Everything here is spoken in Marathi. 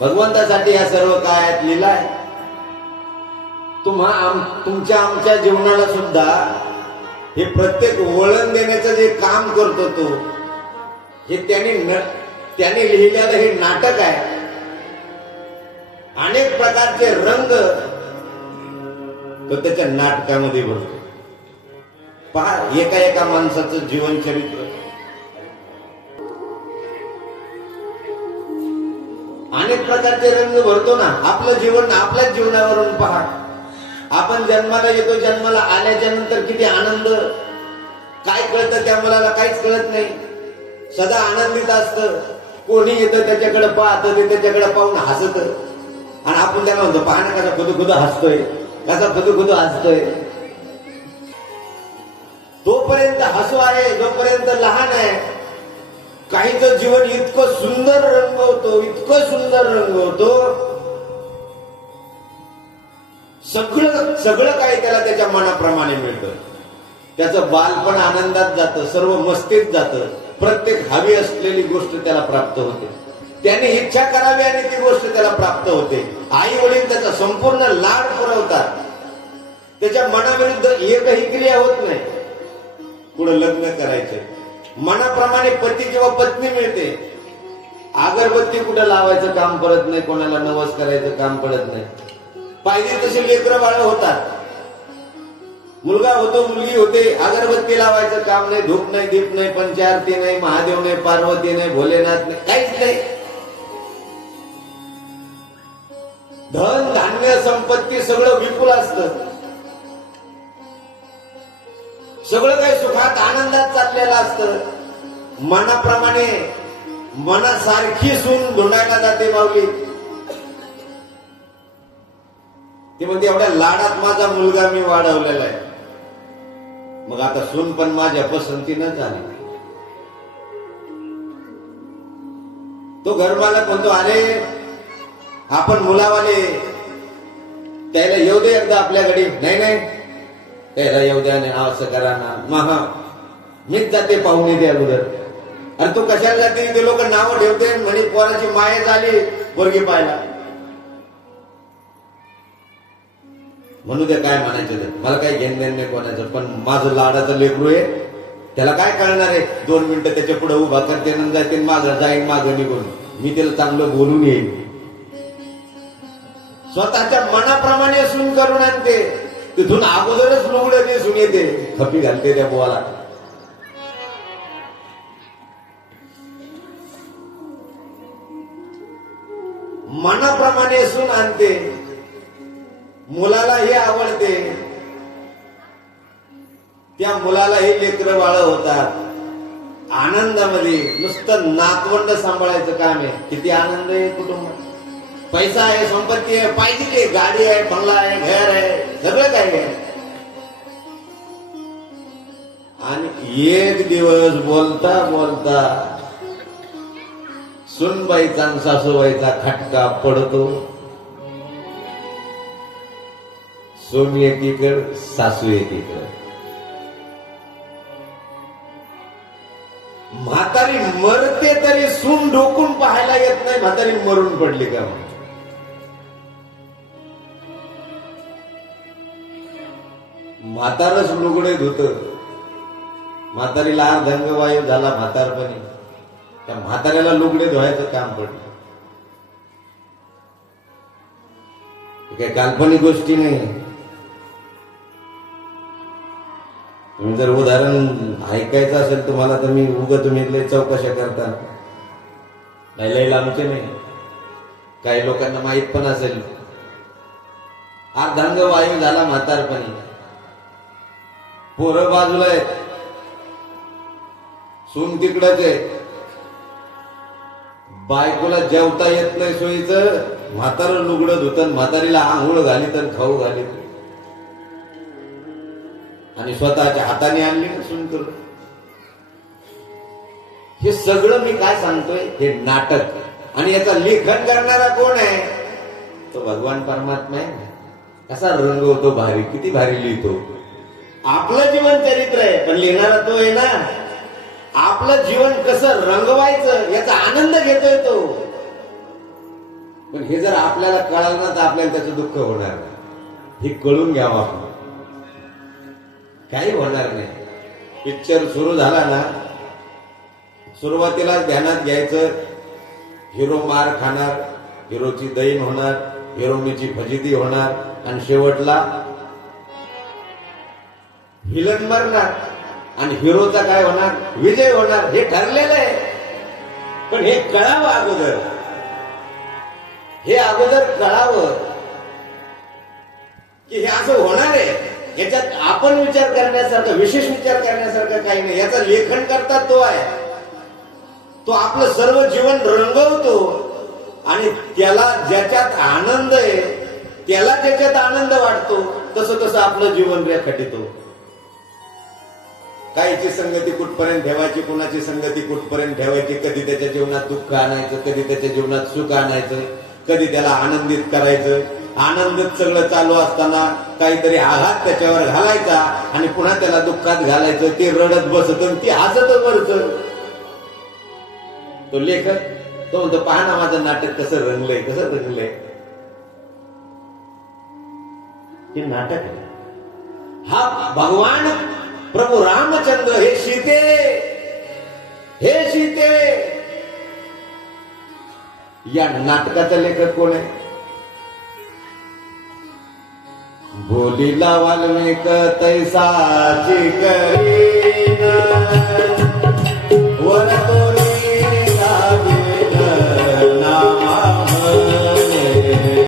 भगवंतासाठी या सर्व काय लिहिलं आहे. तुमच्या आमच्या जीवनाला सुद्धा हे प्रत्येक वळण देण्याचं जे काम करतो तो हे त्याने लिहिलेलं हे नाटक आहे. अनेक प्रकारचे रंग तो त्याच्या नाटकामध्ये भरतो. पहा एका एका माणसाचं जीवन चरित्र अनेक प्रकारचे रंग भरतो ना. आपलं जीवन आपल्याच जीवनावरून पहा. आपण जन्माला येतो, जन्माला आल्याच्या नंतर किती आनंद, काय कळतं त्या मुलाला काहीच कळत नाही, सदा आनंदित असतं. कोणी येतं त्याच्याकडे पाहतं, ते त्याच्याकडे पाहून हसत आणि आपण त्याला म्हणतो पहा ना कसा खुदखुद हसतोय, कसा खुदखुद हसतोय. तोपर्यंत हसू आहे, जोपर्यंत लहान आहे. काहीच जीवन इतकं सुंदर रंगवतो, इतकं सुंदर रंगवतो, सगळं काही त्याला त्याच्या मनाप्रमाणे मिळतं. त्याचं बालपण आनंदात जातं, सर्व मस्तीत जातं. प्रत्येक हवी असलेली गोष्ट त्याला प्राप्त होते. त्याने इच्छा करावी आणि ती गोष्ट त्याला प्राप्त होते. आई वडील त्याचा संपूर्ण लाड पुरवतात. त्याच्या मनाविरुद्ध एकही क्रिया होत नाही. पुढे लग्न करायचे, मनाप्रमाणे पती किंवा पत्नी मिळते. अगरबत्ती कुठे लावायचं काम पडत नाही, कोणाला नवस करायचं काम पडत नाही. पाहिजे तसे लेकरं बाळ होतात. मुलगा होतो, मुलगी होते, अगरबत्ती लावायचं काम नाही, धूप नाही, दीप नाही, पंचारती नाही, महादेव नाही, पार्वती नाही, भोलेनाथ नाही, काहीच नाही. धन धान्य संपत्ती सगळं विपुल असतं. सगळं काही सुखात आनंदात चाललेलं असतं. मनाप्रमाणे मनासारखी सून धुंडायला जाते माऊली. ते म्हणते एवढ्या लाडात माझा मुलगा मी वाढवलेला आहे. मग आता सून पण माझ्या पसंतीनं झाली. तो घरमालक म्हणतो अरे आपण मुलावाले त्याला येऊ दे एकदा आपल्या घरी. नाही नाही त्याला येऊ द्या, नाही असं करा ना. महा मीच जाते पाहुणे द्या अगोदर. अरे तू कशाला जाते? ते लोक नावं ठेवते म्हणे पोराची माया झाली पोरगी पाहायला. म्हणू द्या काय म्हणायचं ते, मला काही घेणं देणं नाही कोणाचं. पण माझं लाडाचं लेकरू आहे, त्याला काय कळणार आहे. 2 मिनिटं त्याच्या पुढे उभा करते नंतर जाते, मागं जाईन, मागं निघून. मी त्याला चांगलं बोलून येईन. स्वतःच्या मनाप्रमाणे सून करून आणते. तिथून अगोदरच लुगडं दिसून येते, खपी घालते त्या बोवाला. मनाप्रमाणे सून आणते. मुलाला हे आवडते, त्या मुलाला हे लेकरं बाळ होतात. आनंदामध्ये नुसतं नातवंड सांभाळायचं काम आहे. किती आनंद आहे कुटुंबात. पैसा आहे, संपत्ती आहे, पाहिजे ते गाडी आहे, बंगला आहे, घर आहे, सगळं काही आहे. आणि एक दिवस बोलता बोलता सुनबाईचा आणि सासूबाईचा खटका पडतो. सून एकीकड, सासू एकीकड. म्हातारी मरते तरी सून डोकून पाहायला येत नाही म्हातारी मरून पडली का. म्हातारच लुगडे धुत. म्हातारीला अर्धांगवायू झाला म्हातारपणी, त्या म्हाताऱ्याला लुगडे धुवायचं काम पडलं. काही काल्पनिक गोष्टी नाही. तुम्ही जर उदाहरण ऐकायचं असेल तुम्हाला तर मी तुम्ही चौकशा करता नाही, लांबचे नाही. काही लोकांना माहित पण असेल. अर्धांग वायू झाला म्हातारपणी, पोरं बाजूला आहेत, सून तिकडच आहे. बायकोला जेवता येत नाही सोयीचं, म्हातारं लुगडं धुतं, म्हातारीला आंघोळ घाली तर खाऊ घाली आणि स्वतःच्या हाताने आणली ना सून करून. हे सगळं मी काय सांगतोय, हे नाटक. आणि याचं लेखन करणारा कोण आहे? तो भगवान परमात्मा आहे. कसा रंगवतो भारी, किती भारी लिहितो. आपलं जीवन चरित्र आहे पण लिहिणारा तो आहे ना. आपलं जीवन कसं रंगवायचं याचा आनंद घेतोय तो. पण हे जर आपल्याला कळालं ना तर आपल्याला त्याचं दुःख होणार नाही. हे कळून घ्यावं आपण. काही होणार नाही. पिक्चर सुरू झाला ना, सुरुवातीला ध्यानात घ्यायचं, हिरो मार खाणार, हिरोची दैन होणार, हिरोईनची फजिती होणार आणि शेवटला विलन मरणार आणि हिरोचा काय होणार, विजय होणार. हे ठरलेलं आहे. पण हे कळावं अगोदर, हे अगोदर कळावं की हे असं होणार आहे. याच्यात आपण विचार करण्यासारखं, विशेष विचार करण्यासारखं काही नाही. याचा लेखन करता तो आहे. तो आपलं सर्व जीवन रंगवतो आणि त्याला ज्याच्यात आनंद आहे, त्याला ज्याच्यात आनंद वाटतो तसं तसं आपलं जीवन रेखाटतो. काहीची संगती कुठपर्यंत ठेवायची, कुणाची संगती कुठपर्यंत ठेवायची, कधी त्याच्या जीवनात दुःख आणायचं, कधी त्याच्या जीवनात सुख आणायचं, कधी त्याला आनंदित करायचं. आनंदित सगळं चालू असताना काहीतरी आघात त्याच्यावर घालायचा आणि पुन्हा त्याला दुःखात घालायचं. ते रडत बसत आणि ती हसत बरच. तो लेखक तो म्हणतो, पहा ना माझं नाटक कसं रंगलंय, कसं रंगलंय. हे नाटक आहे. हा भगवान प्रभू रामचंद्र, हे सीते, हे सीते, या नाटकाचा लेखक कोण आहे? बोलीला वाल्मिक तैसाची करीन वर तो